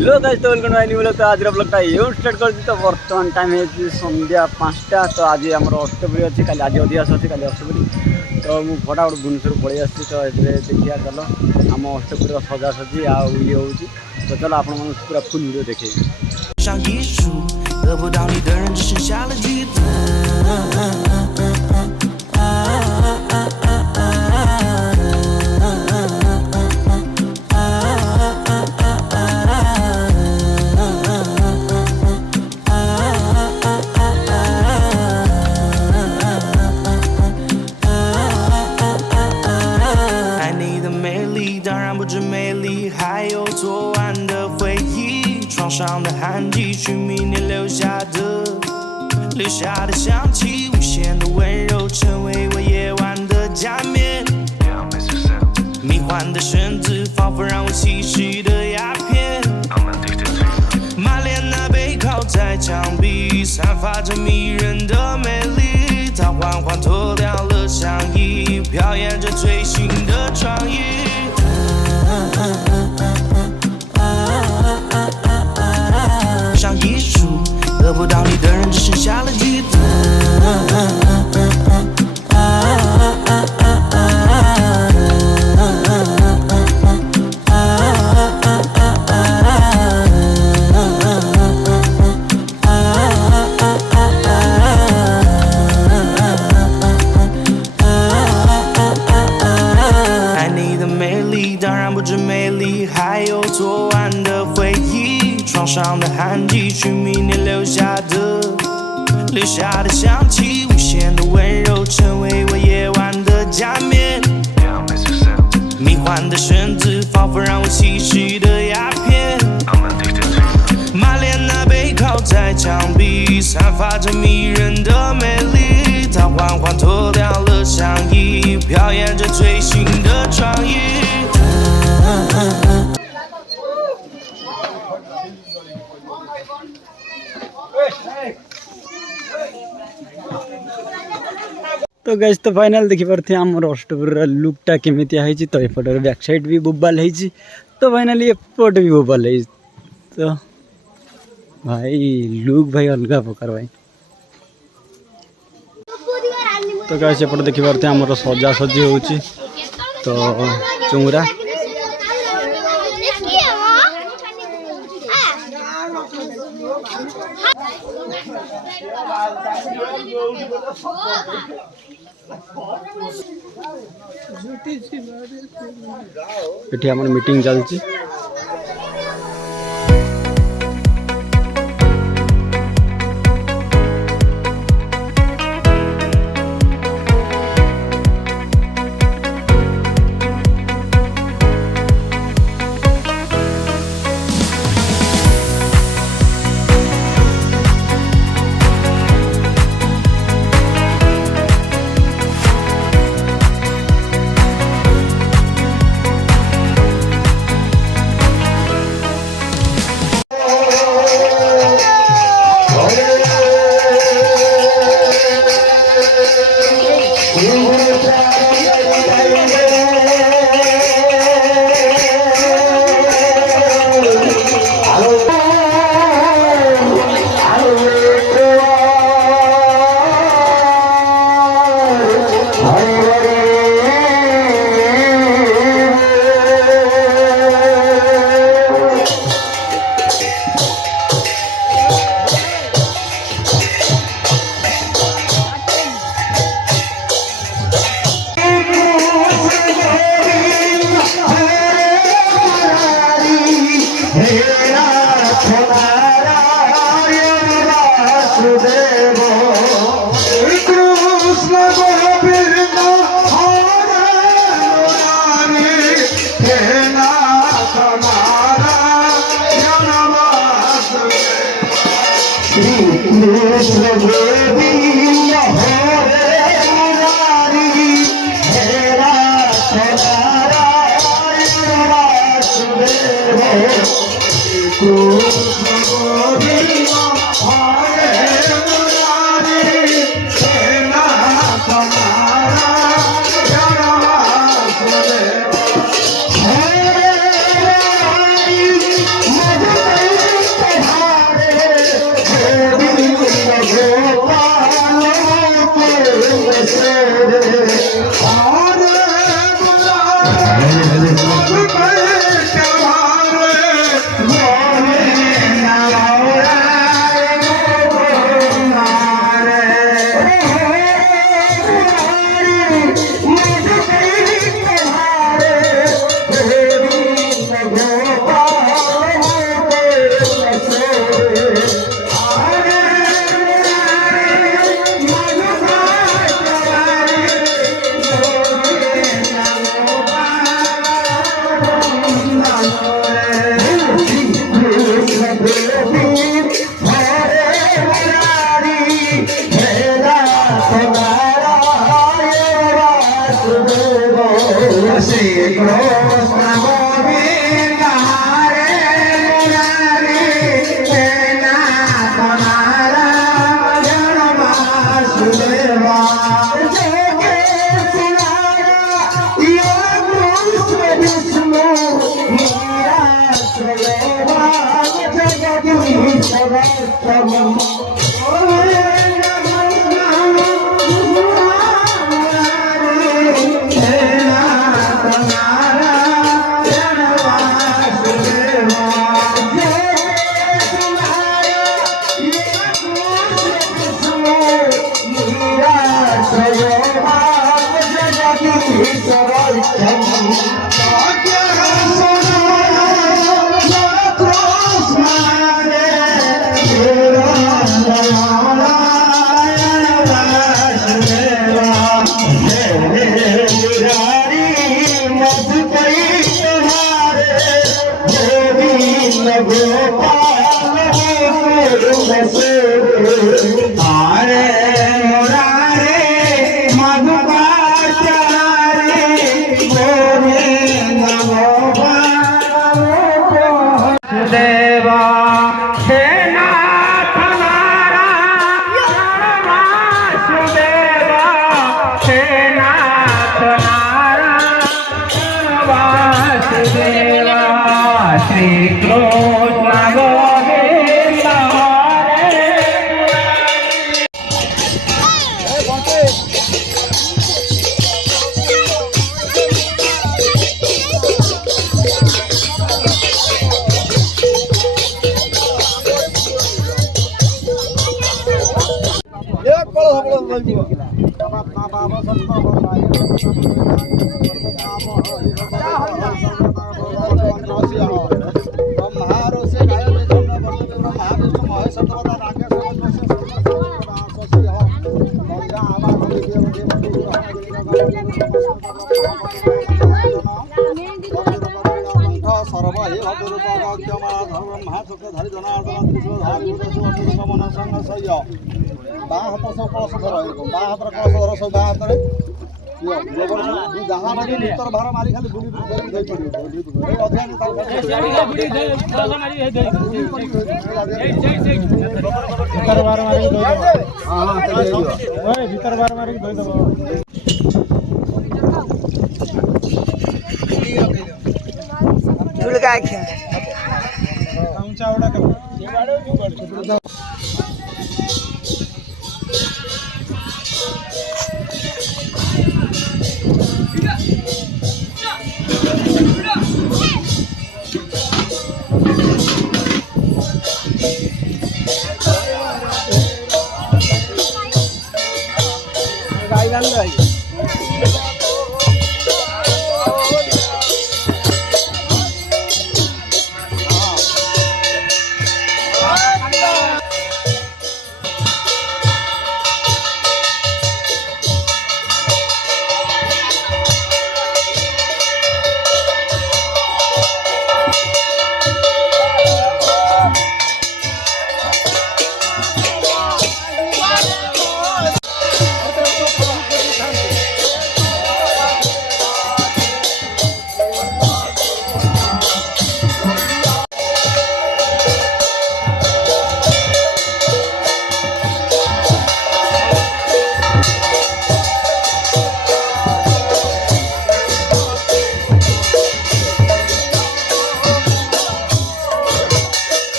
लो guys तो welcome my new vlog. तो आज ब्लॉगटा ये स्टार्ट कर दी। तो वर्तमान टाइम है संध्या 5टा। तो आज आम अष्टपरी अच्छी काली आज अधिवास अच्छी काली अष्टपरी। तो मुझे फटाफट भुवनेश्वर पलि आसी। तो ये देखिए चल आम अष्टपरी सजासजी आ ये हो। तो चलो आप पूरा फुल वीडियो देखे। 上的汗迹，去明年留下的香气，无限的温柔，成为我夜晚的假面。迷幻的绳子，仿佛让我吸食的鸦片。马莲娜背靠在墙壁，散发着迷人的美丽。她缓缓脱掉了上衣，表演着最新的创意。像艺术，得不到你的人只剩下了嫉妒。爱你的美丽，当然不止美丽，还有昨晚的回忆。床上的汗迹，去明年留下的香气，无限的温柔，成为我夜晚的假面。迷幻的绳子，仿佛让我吸食的鸦片。马莲娜背靠在墙壁，散发着迷人的美丽。她缓缓脱掉了上衣，表演着最新的创意。तो गाइस तो फाइनल देखी पारे आम अष्टपरी लुकटा केमिति है। तो एपटर बैक साइड भी बोबाल है। तो फाइनाली एपट भी बोबाल है। तो भाई लुक भाई अलग प्रकार भाई। तो गाइस एपट देखी पारे आम सजासजी हो। तो चुंगरा एठी हमर मीटिंग चलची। Hey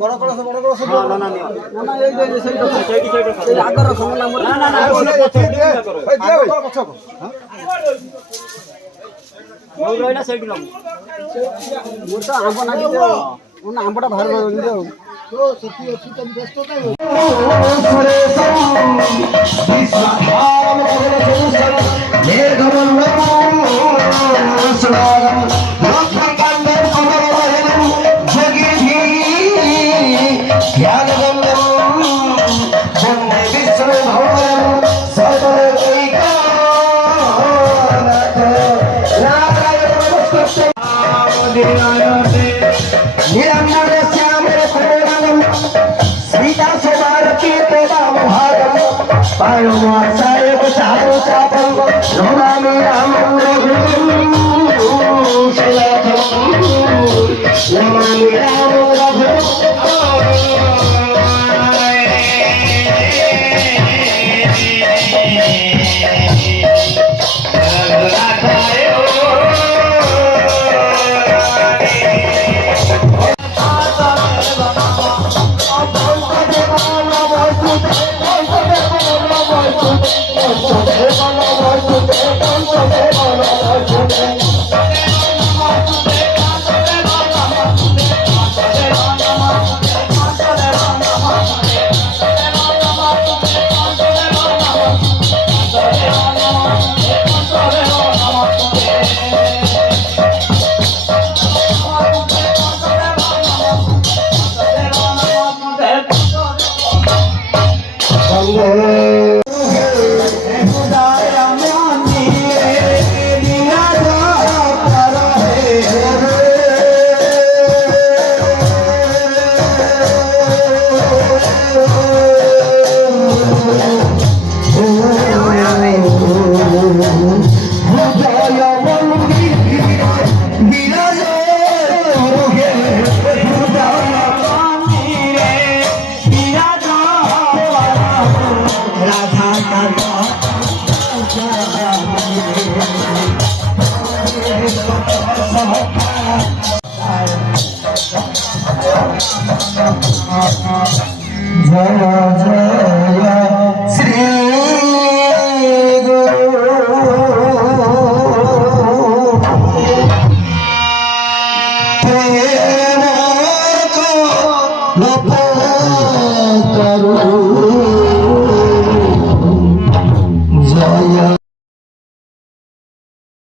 বড় কলস বড় ନା ନା ଏଇ ସେଇଠି ଆଗର ରଖ ନା ନା ମୁଁ ରହିଲା ସେଇଠି ନବୁ ମୁଁ ତ ଆମ୍ବ ନାଗିଛି ମୁଁ ଆମ୍ବଟା ବାହାର କରିଦେଲି ଆଉ Hallelujah.